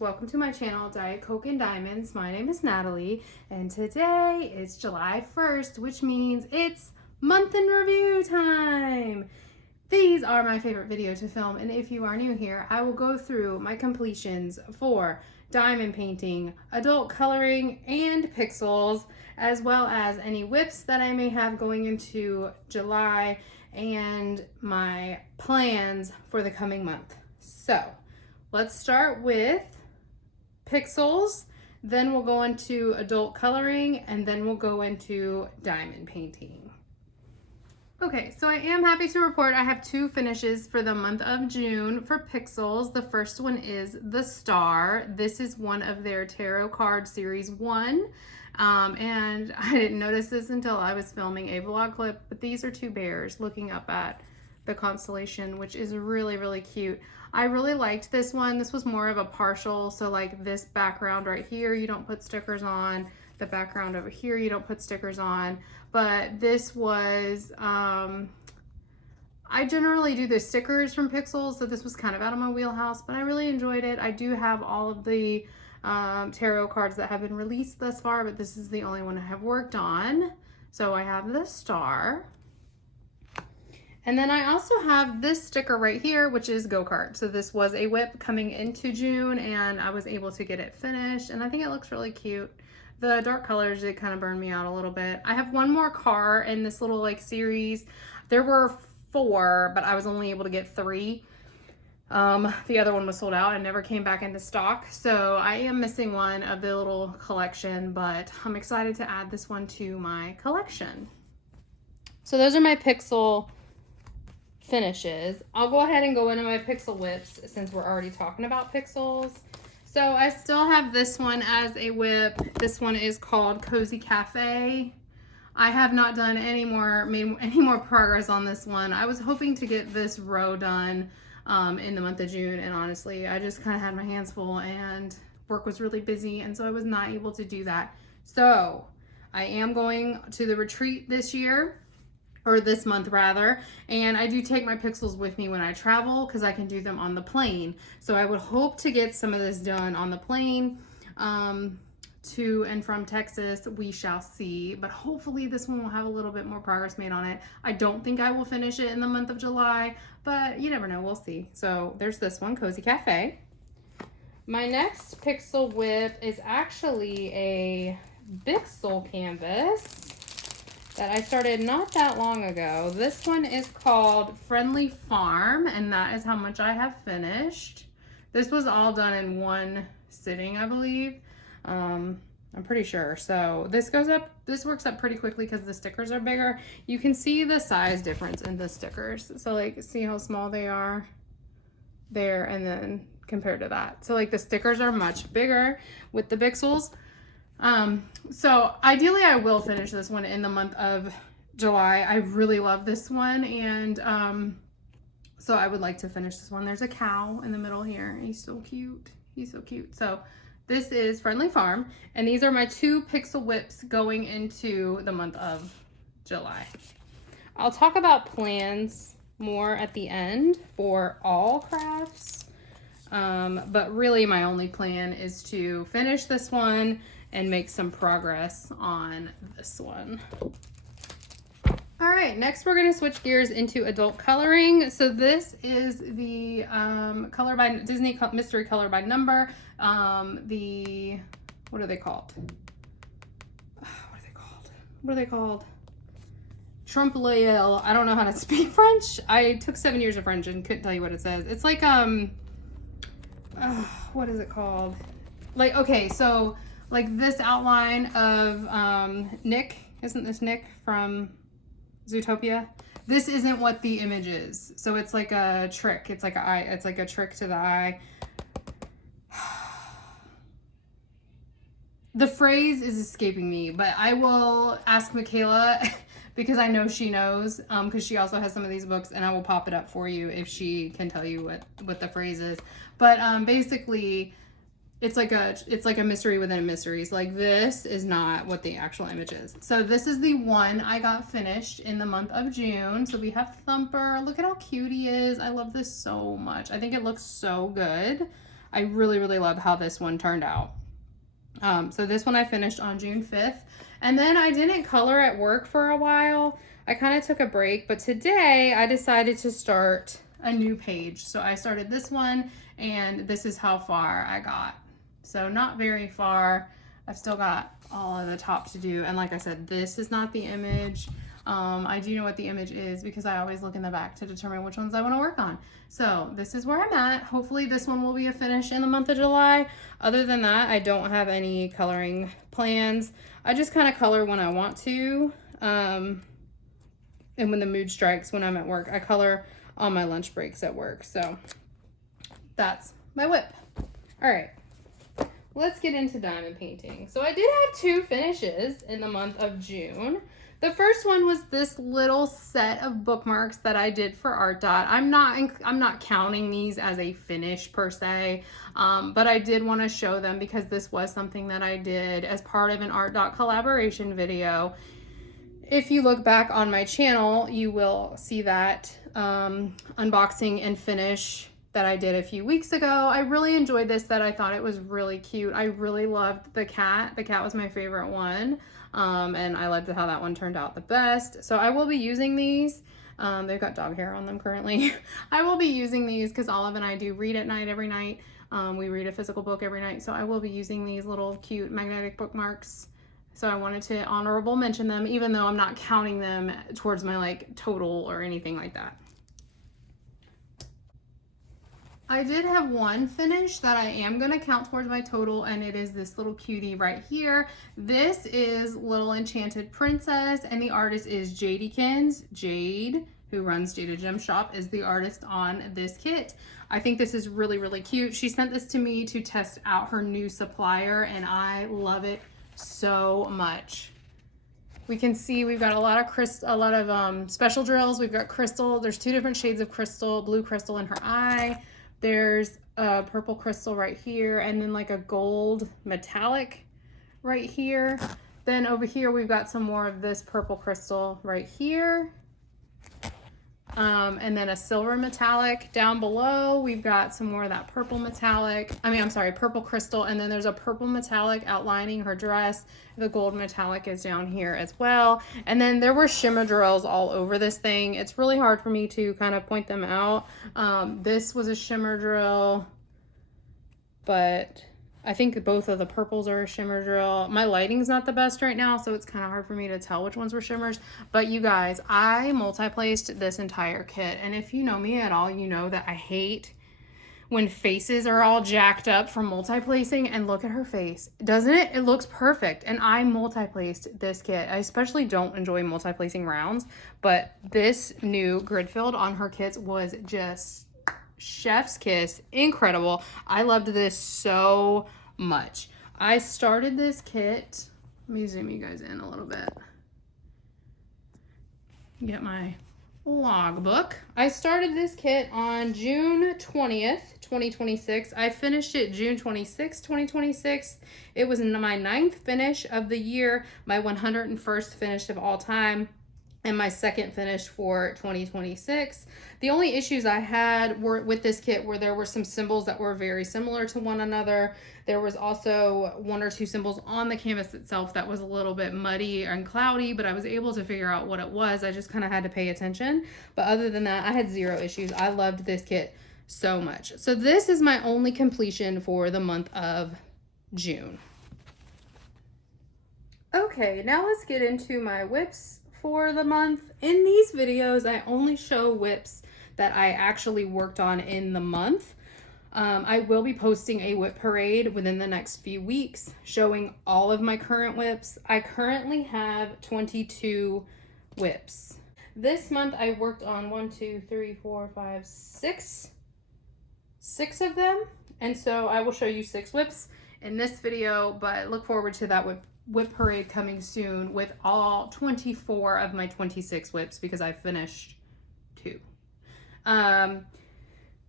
welcome to my channel, Diet Coke and Diamonds. My name is Natalie, and today is July 1st, which means it's month in review time. These are my favorite video to film, and if you are new here, I will go through my completions for diamond painting, adult coloring, and pixels, as well as any whips that I may have going into July and my plans for the coming month. So let's start with pixels, then we'll go into adult coloring, and then we'll go into diamond painting. Okay, so I am happy to report I have two finishes for the month of June for pixels. The first one is the Star. This is one of their tarot card series 1. And I didn't notice this until I was filming a vlog clip, but these are two bears looking up at the constellation, which is really, really cute. I really liked this one. This was more of a partial, so like this background right here, you don't put stickers on. The background over here, you don't put stickers on. But this was, I generally do the stickers from Pixyls, so this was kind of out of my wheelhouse, but I really enjoyed it. I do have all of the tarot cards that have been released thus far, but this is the only one I have worked on. So I have the Star. And then I also have this sticker right here, which is go-kart. So this was a whip coming into June, and I was able to get it finished, and I think it looks really cute. The dark colors did kind of burn me out a little bit. I have one more car in this little like series. There were 4, but I was only able to get 3. The other one was sold out and never came back into stock. So I am missing one of the little collection, but I'm excited to add this one to my collection. So those are my pixel finishes. I'll go ahead and go into my pixel whips since we're already talking about pixels. So I still have this one as a whip. This one is called Cozy Cafe. I have not done made any more progress on this one. I was hoping to get this row done in the month of June, and honestly, I just kind of had my hands full and work was really busy, and so I was not able to do that. So I am going to the retreat this year, or this month rather, and I do take my pixels with me when I travel because I can do them on the plane. So I would hope to get some of this done on the plane to and from Texas. We shall see, but hopefully this one will have a little bit more progress made on it. I don't think I will finish it in the month of July, but you never know, we'll see. So there's this one, Cozy Cafe. My next pixel whip is actually a Pixyl canvas that I started not that long ago. This one is called Friendly Farm, and that is how much I have finished. This was all done in one sitting, I believe. I'm pretty sure. So this works up pretty quickly because the stickers are bigger. You can see the size difference in the stickers. So like, see how small they are there, and then compared to that. So like the stickers are much bigger with the pixels. So ideally I will finish this one in the month of July. I really love this one, and so I would like to finish this one. There's a cow in the middle here. He's so cute. He's so cute. So this is Friendly Farm, and these are my 2 pixel whips going into the month of July. I'll talk about plans more at the end for all crafts, but really my only plan is to finish this one and make some progress on this one. All right, next we're gonna switch gears into adult coloring. So this is the Color by Disney Mystery Color by Number. What are they called? What are they called? Trompe l'oeil. I don't know how to speak French. I took 7 years of French and couldn't tell you what it says. It's like, what is it called? Like, okay, so like this outline of Nick, isn't this Nick from Zootopia? This isn't what the image is. So it's like a trick. It's like a trick to the eye. The phrase is escaping me, but I will ask Michaela because I know she knows, because she also has some of these books, and I will pop it up for you if she can tell you what the phrase is. But basically, it's like a mystery within a mystery. So like this is not what the actual image is. So this is the one I got finished in the month of June. So we have Thumper. Look at how cute he is. I love this so much. I think it looks so good. I really, really love how this one turned out. So this one I finished on June 5th. And then I didn't color at work for a while. I kind of took a break, but today I decided to start a new page. So I started this one, and this is how far I got. So not very far. I've still got all of the top to do. And like I said, this is not the image. I do know what the image is because I always look in the back to determine which ones I want to work on. So this is where I'm at. Hopefully this one will be a finish in the month of July. Other than that, I don't have any coloring plans. I just kind of color when I want to. And when the mood strikes when I'm at work. I color on my lunch breaks at work. So that's my whip. All right. Let's get into diamond painting. So I did have 2 finishes in the month of June. The first one was this little set of bookmarks that I did for Art Dot. I'm not counting these as a finish per se, but I did want to show them because this was something that I did as part of an Art Dot collaboration video. If you look back on my channel, you will see that unboxing and finish that I did a few weeks ago. I really enjoyed this set. I thought it was really cute. I really loved the cat. The cat was my favorite one. And I loved how that one turned out the best. So I will be using these. They've got dog hair on them currently. I will be using these because Olive and I do read at night every night. We read a physical book every night. So I will be using these little cute magnetic bookmarks. So I wanted to honorable mention them, even though I'm not counting them towards my like total or anything like that. I did have one finish that I am going to count towards my total, and it is this little cutie right here. This is Little Enchanted Princess, and the artist is Jadykins. Jade, who runs Jada Gem Shop, is the artist on this kit. I think this is really, really cute. She sent this to me to test out her new supplier, and I love it so much. We can see we've got a lot of special drills. We've got crystal. There's 2 different shades of crystal, blue crystal in her eye. There's a purple crystal right here, and then like a gold metallic right here. Then over here, we've got some more of this purple crystal right here. And then a silver metallic down below. We've got some more of that purple metallic. Purple crystal. And then there's a purple metallic outlining her dress. The gold metallic is down here as well. And then there were shimmer drills all over this thing. It's really hard for me to kind of point them out. This was a shimmer drill, but I think both of the purples are a shimmer drill. My lighting's not the best right now, so it's kind of hard for me to tell which ones were shimmers. But you guys, I multi-placed this entire kit. And if you know me at all, you know that I hate when faces are all jacked up from multi-placing. And look at her face. Doesn't it? It looks perfect. And I multi-placed this kit. I especially don't enjoy multi-placing rounds. But this new grid filled on her kits was just chef's kiss. Incredible. I loved this so much. I started this kit. Let me zoom you guys in a little bit. Get my logbook. I started this kit on June 20th, 2026. I finished it June 26th, 2026. It was my 9th finish of the year, my 101st finish of all time, and my 2nd finish for 2026. The only issues I had were with this kit were there were some symbols that were very similar to one another. There was also 1 or 2 symbols on the canvas itself that was a little bit muddy and cloudy, but I was able to figure out what it was. I just kind of had to pay attention. But other than that, I had 0 issues. I loved this kit so much. So this is my only completion for the month of June. Okay, now let's get into my whips for the month. In these videos, I only show whips that I actually worked on in the month. I will be posting a whip parade within the next few weeks showing all of my current whips. I currently have 22 whips. This month I worked on 6 of them, and so I will show you 6 whips in this video, but look forward to that whip parade coming soon with all 24 of my 26 whips because I finished 2.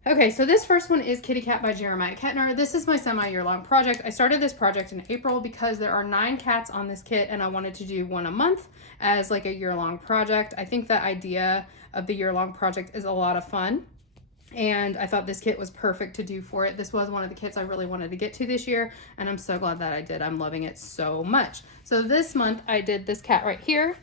Okay, so this first one is Kitty Cat by Jeremiah Kettner. This is my semi-year-long project. I started this project in April because there are 9 cats on this kit and I wanted to do 1 a month as like a year-long project. I think the idea of the year-long project is a lot of fun. and I thought this kit was perfect to do for it. This was one of the kits I really wanted to get to this year, and I'm so glad that I did. I'm loving it so much. So this month I did this cat right here.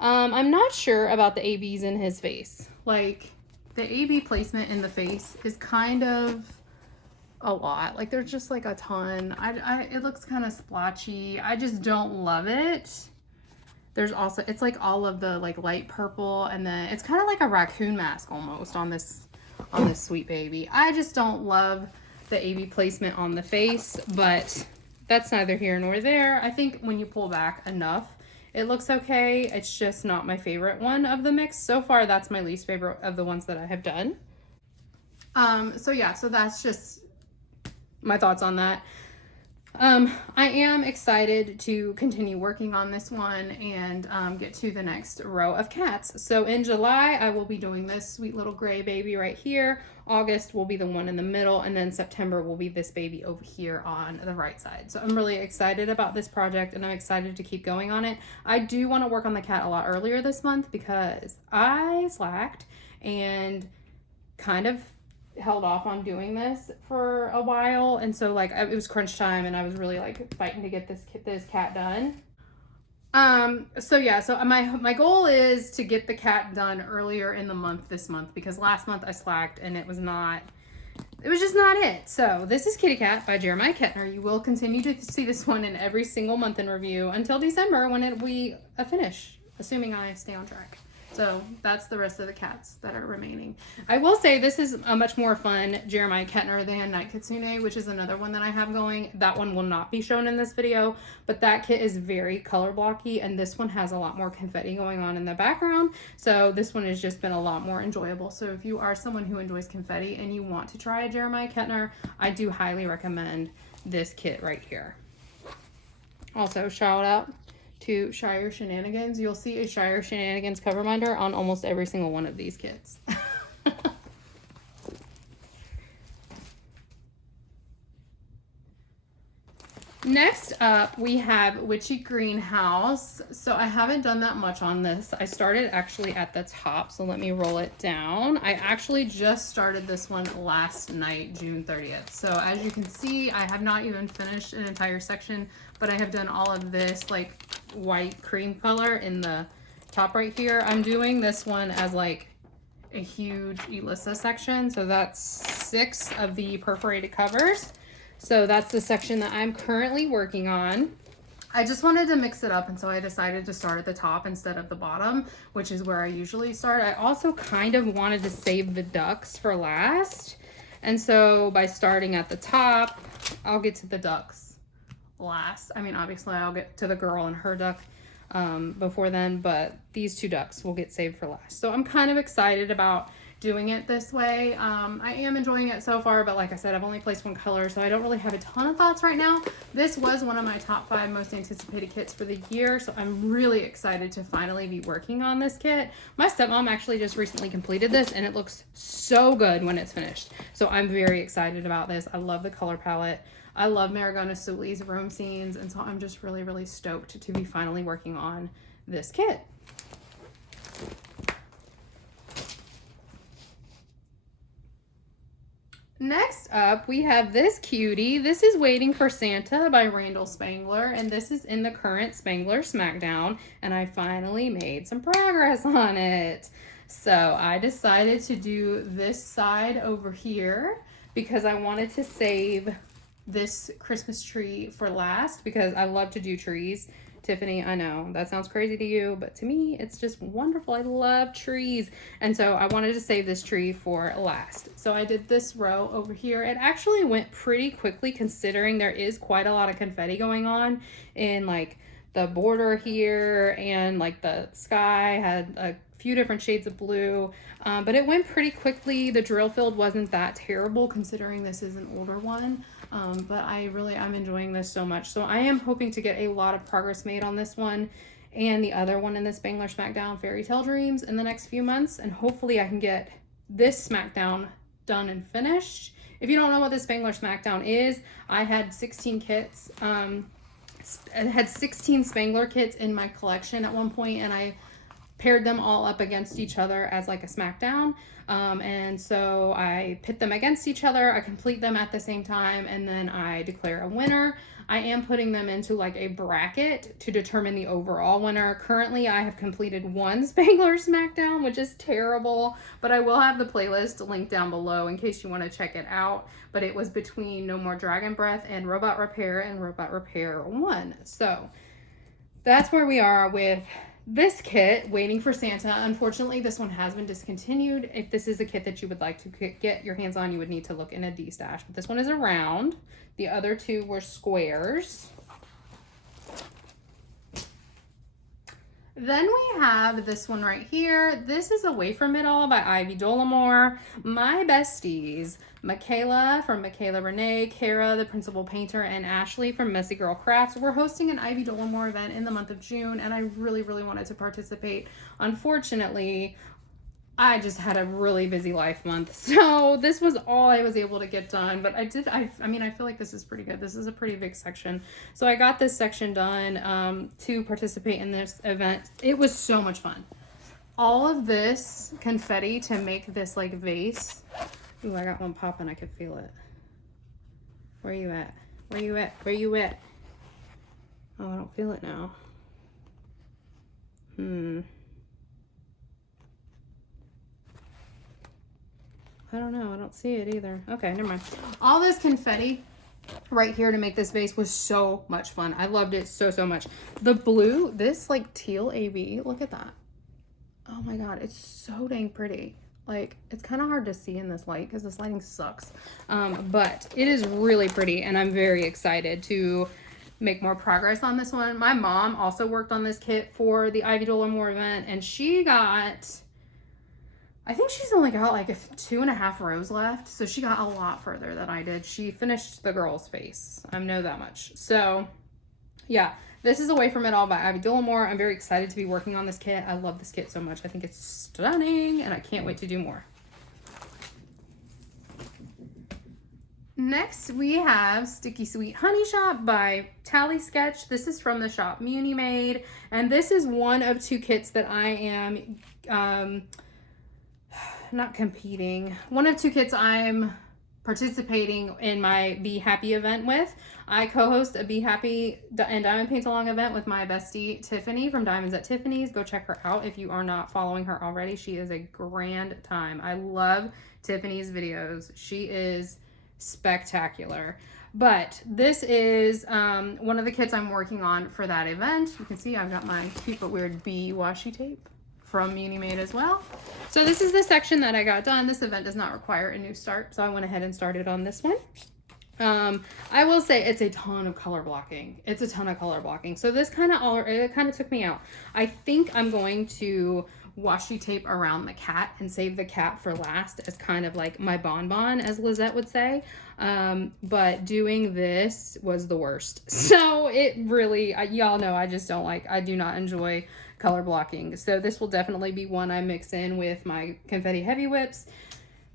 I'm not sure about the ABs in his face. Like, the AB placement in the face is kind of a lot. Like, there's just like a ton. It looks kind of splotchy. I just don't love it. There's also, it's like all of the like light purple, and then it's kind of like a raccoon mask almost on this sweet baby. I just don't love the AB placement on the face, but that's neither here nor there. I think when you pull back enough, it looks okay. It's just not my favorite one of the mix. So far, that's my least favorite of the ones that I have done. So yeah, so that's just my thoughts on that. I am excited to continue working on this one and get to the next row of cats. So in July, I will be doing this sweet little gray baby right here. August will be the one in the middle, and then September will be this baby over here on the right side. So I'm really excited about this project, and I'm excited to keep going on it. I do want to work on the cat a lot earlier this month because I slacked and kind of held off on doing this for a while, and so like it was crunch time, and I was really like fighting to get this cat done. So yeah, so my goal is to get the cat done earlier in the month this month, because last month I slacked and it was just not it. So this is Kitty Cat by Jeremiah Kettner. You will continue to see this one in every single month in review until December, when it will be a finish, assuming I stay on track. So that's the rest of the cats that are remaining. I will say this is a much more fun Jeremiah Kettner than Night Kitsune, which is another one that I have going. That one will not be shown in this video, but that kit is very color blocky, and this one has a lot more confetti going on in the background. So this one has just been a lot more enjoyable. So if you are someone who enjoys confetti and you want to try a Jeremiah Kettner, I do highly recommend this kit right here. Also, shout out to Shire Shenanigans. You'll see a Shire Shenanigans cover binder on almost every single one of these kits. Next up, we have Witchy Greenhouse. So I haven't done that much on this. I started actually at the top, so let me roll it down. I actually just started this one last night, June 30th. So as you can see, I have not even finished an entire section, but I have done all of this like white cream color in the top right here. I'm doing this one as like a huge Elissa section. So that's 6 of the perforated covers. So that's the section that I'm currently working on. I just wanted to mix it up, and so I decided to start at the top instead of the bottom, which is where I usually start. I also kind of wanted to save the ducks for last, and so by starting at the top, I'll get to the ducks last. I mean, obviously I'll get to the girl and her duck before then, but these 2 ducks will get saved for last. So I'm kind of excited about doing it this way. I am enjoying it so far, but like I said, I've only placed 1 color, so I don't really have a ton of thoughts right now. This was one of my top 5 most anticipated kits for the year, so I'm really excited to finally be working on this kit. My stepmom actually just recently completed this, and it looks so good when it's finished. So I'm very excited about this. I love the color palette. I love Marigona Suli's room scenes, and so I'm just really, really stoked to be finally working on this kit. Next up, we have this cutie. This is Waiting for Santa by Randall Spangler, and this is in the current Spangler Smackdown, and I finally made some progress on it. So I decided to do this side over here because I wanted to save this Christmas tree for last, because I love to do trees. Tiffany, I know that sounds crazy to you, but to me, it's just wonderful. I love trees. And so I wanted to save this tree for last. So I did this row over here. It actually went pretty quickly, considering there is quite a lot of confetti going on in like the border here, and like the sky had a few different shades of blue, but it went pretty quickly. The drill field wasn't that terrible, considering this is an older one. But I'm enjoying this so much. So I am hoping to get a lot of progress made on this one and the other one in the Spangler Smackdown, Fairy Tale Dreams, in the next few months. And hopefully I can get this Smackdown done and finished. If you don't know what the Spangler Smackdown is, I had 16 kits. I had 16 Spangler kits in my collection at one point, and I paired them all up against each other as like a smackdown. And so I pit them against each other, I complete them at the same time, and then I declare a winner. I am putting them into like a bracket to determine the overall winner. Currently, I have completed one Spangler Smackdown, which is terrible, but I will have the playlist linked down below in case you want to check it out. But it was between No More Dragon Breath and Robot Repair, and Robot Repair won. So that's where we are with this kit, Waiting for Santa. Unfortunately, this one has been discontinued. If this is a kit that you would like to get your hands on, you would need to look in a D-stash. But this one is a round. The other two were squares. Then we have this one right here. This is Away From It All by Ivy Dollamore. My besties, Michaela from Michaela Renee, Kara, the principal painter, and Ashley from Messy Girl Crafts. We're hosting an Ivy Dollamore event in the month of June, and I really, really wanted to participate. Unfortunately, I just had a really busy life month, so this was all I was able to get done. But I mean, I feel like this is pretty good. This is a pretty big section. So I got this section done to participate in this event. It was so much fun. All of this confetti to make this like vase. Ooh, I got one popping. I could feel it. Where you at? Where you at? Where you at? Oh, I don't feel it now. I don't know. I don't see it either. Okay, never mind. All this confetti right here to make this vase was so much fun. I loved it so, so much. The blue, this like teal AB, look at that. Oh my God, it's so dang pretty. Like, it's kind of hard to see in this light because this lighting sucks. But it is really pretty, and I'm very excited to make more progress on this one. My mom also worked on this kit for the Ivy Dollamore event, and she got... I think she's only got like 2.5 rows left, so she got a lot further than I did. She finished the girl's face. I know that much. So yeah, this is Away From It All by Ivy Dollamore. I'm very excited to be working on this kit. I love this kit so much. I think it's stunning, and I can't wait to do more. Next, we have Sticky Sweet Honey Shop by Tally Sketch. This is from the shop Muni Made, and this is one of 2 kits that I am not competing. One of 2 kits I'm participating in my Be Happy event with. I co-host a Be Happy and Diamond Paint Along event with my bestie Tiffany from Diamonds at Tiffany's. Go check her out if you are not following her already. She is a grand time. I love Tiffany's videos. She is spectacular. But this is one of the kits I'm working on for that event. You can see I've got my cute but weird bee washi tape from Muni Made as well. So this is the section that I got done. This event does not require a new start, so I went ahead and started on this one. I will say it's a ton of color blocking. It's a ton of color blocking. So this kind of took me out. I think I'm going to washi tape around the cat and save the cat for last as kind of like my bonbon, as Lizette would say. But doing this was the worst. So it really, y'all know I just don't like, I do not enjoy color blocking. So this will definitely be one I mix in with my confetti heavy whips.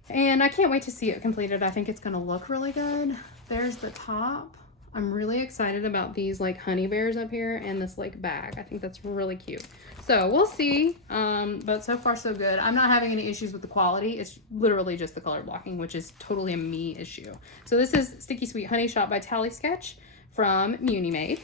And I can't wait to see it completed. I think it's going to look really good. There's the top. I'm really excited about these like honey bears up here and this like bag. I think that's really cute. So we'll see. But so far so good. I'm not having any issues with the quality. It's literally just the color blocking, which is totally a me issue. So this is Sticky Sweet Honey Shop by Tally Sketch from Muni Made.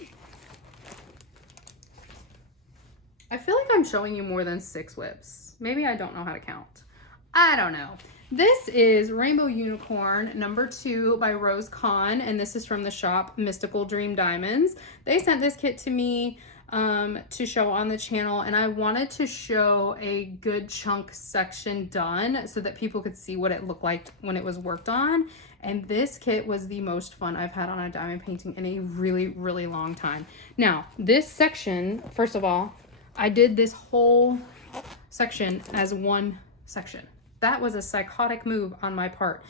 I feel like I'm showing you more than 6 whips. Maybe I don't know how to count. I don't know. This is Rainbow Unicorn number 2 by Rose Kahn, and this is from the shop Mystical Dream Diamonds. They sent this kit to me to show on the channel, and I wanted to show a good chunk section done so that people could see what it looked like when it was worked on. And this kit was the most fun I've had on a diamond painting in a really, really long time. Now, this section, first of all, I did this whole section as one section. That was a psychotic move on my part.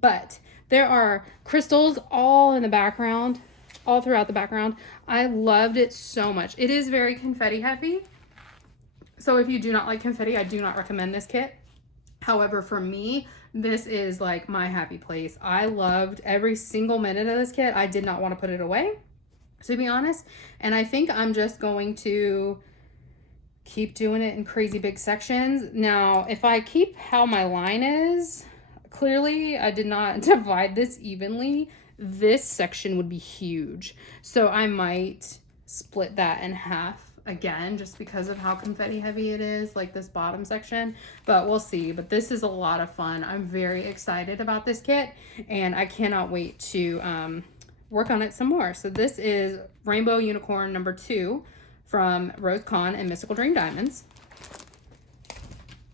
But there are crystals all in the background, all throughout the background. I loved it so much. It is very confetti heavy. So if you do not like confetti, I do not recommend this kit. However, for me, this is like my happy place. I loved every single minute of this kit. I did not want to put it away, to be honest. And I think I'm just going to keep doing it in crazy big sections. Now, if I keep how my line is, clearly I did not divide this evenly. This section would be huge. So I might split that in half again, just because of how confetti heavy it is, like this bottom section, but we'll see. But this is a lot of fun. I'm very excited about this kit, and I cannot wait to work on it some more. So this is Rainbow Unicorn number 2 from Rose Con and Mystical Dream Diamonds.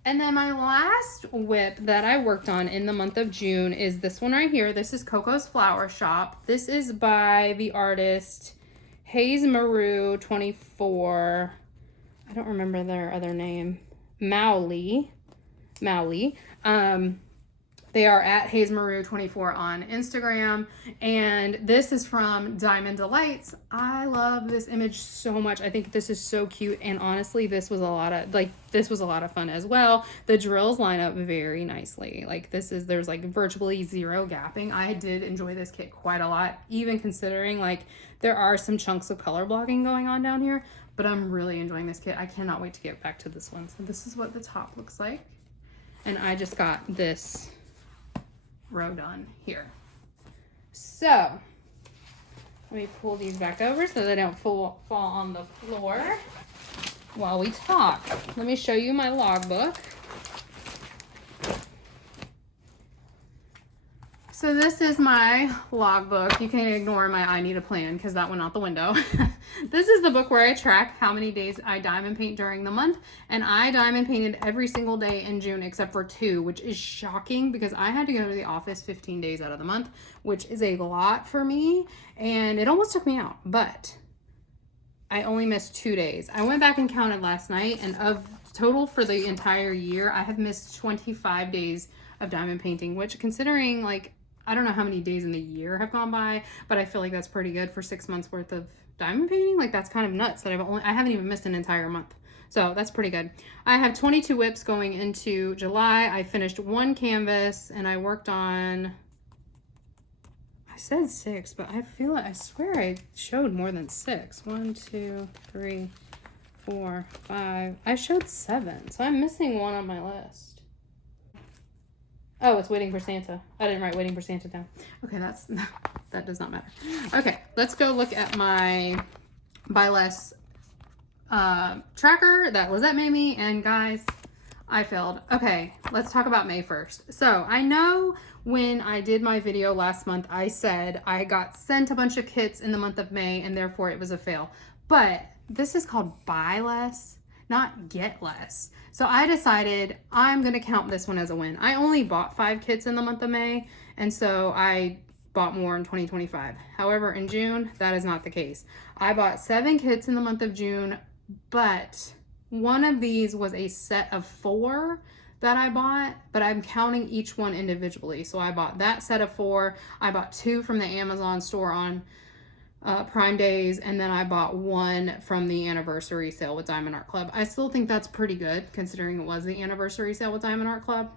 And then my last whip that I worked on in the month of June is this one right here. This is Coco's Flower Shop. This is by the artist Haze Maru 24. I don't remember their other name. Mowley. They are at Haze Maru 24 on Instagram, and this is from Diamond Delights. I love this image so much. I think this is so cute, and honestly, this was a lot of fun as well. The drills line up very nicely. Like there's like virtually zero gapping. I did enjoy this kit quite a lot, even considering like there are some chunks of color blocking going on down here, but I'm really enjoying this kit. I cannot wait to get back to this one. So this is what the top looks like, and I just got this row done here. So let me pull these back over so they don't fall on the floor while we talk. Let me show you my logbook. So this is my logbook. You can ignore my I need a plan because that went out the window. This is the book where I track how many days I diamond paint during the month. And I diamond painted every single day in June except for 2, which is shocking because I had to go to the office 15 days out of the month, which is a lot for me. And it almost took me out, but I only missed 2 days. I went back and counted last night, and of total for the entire year, I have missed 25 days of diamond painting, which, considering like I don't know how many days in the year have gone by, but I feel like that's pretty good for 6 months worth of diamond painting. Like that's kind of nuts that I haven't even missed an entire month. So that's pretty good. I have 22 whips going into July. I finished 1 canvas and I worked on, I said 6, but I swear I showed more than 6. 1, 2, 3, 4, 5. I showed 7, so I'm missing 1 on my list. Oh, it's Waiting for Santa. I didn't write Waiting for Santa down. Okay, that does not matter. Okay, let's go look at my Buy Less tracker that Lizette made me. And guys, I failed. Okay, let's talk about May 1st. So I know when I did my video last month, I said I got sent a bunch of kits in the month of May and therefore it was a fail. But this is called Buy Less, not Get Less. So I decided I'm going to count this one as a win. I only bought 5 kits in the month of May, and so I bought more in 2025. However, in June, that is not the case. I bought 7 kits in the month of June, but one of these was a set of 4 that I bought, but I'm counting each one individually. So I bought that set of 4. I bought 2 from the Amazon store on Prime Days, and then I bought 1 from the anniversary sale with Diamond Art Club. I still think that's pretty good considering it was the anniversary sale with Diamond Art Club.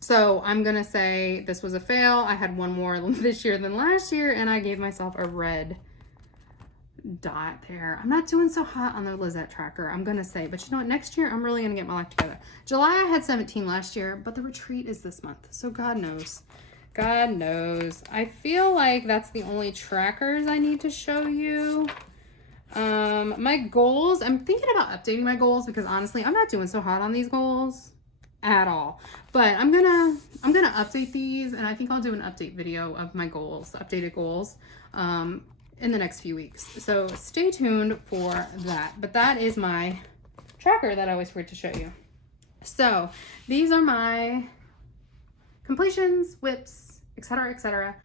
So I'm gonna say this was a fail. I had 1 more this year than last year, and I gave myself a red dot there. I'm not doing so hot on the Lizette tracker, I'm gonna say, but you know what, next year I'm really gonna get my life together. July I had 17 last year, but the retreat is this month, so God knows. God knows. I feel like that's the only trackers I need to show you. My goals, I'm thinking about updating my goals because honestly, I'm not doing so hot on these goals at all. But I'm gonna update these, and I think I'll do an update video of my goals, updated goals, in the next few weeks. So stay tuned for that. But that is my tracker that I always forget to show you. So these are my completions, whips, etc., etc.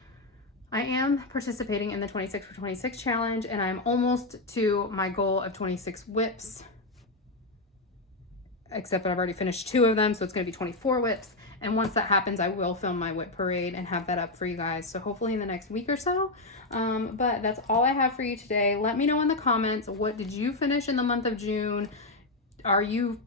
I am participating in the 26 for 26 challenge, and I'm almost to my goal of 26 whips, except that I've already finished 2 of them, so it's going to be 24 whips. And once that happens, I will film my whip parade and have that up for you guys, so hopefully in the next week or so. But that's all I have for you today. Let me know in the comments, what did you finish in the month of June? Are you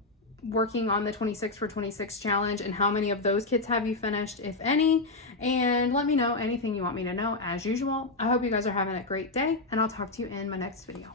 working on the 26 for 26 challenge, and how many of those kits have you finished, if any? And let me know anything you want me to know as usual. I hope you guys are having a great day, and I'll talk to you in my next video.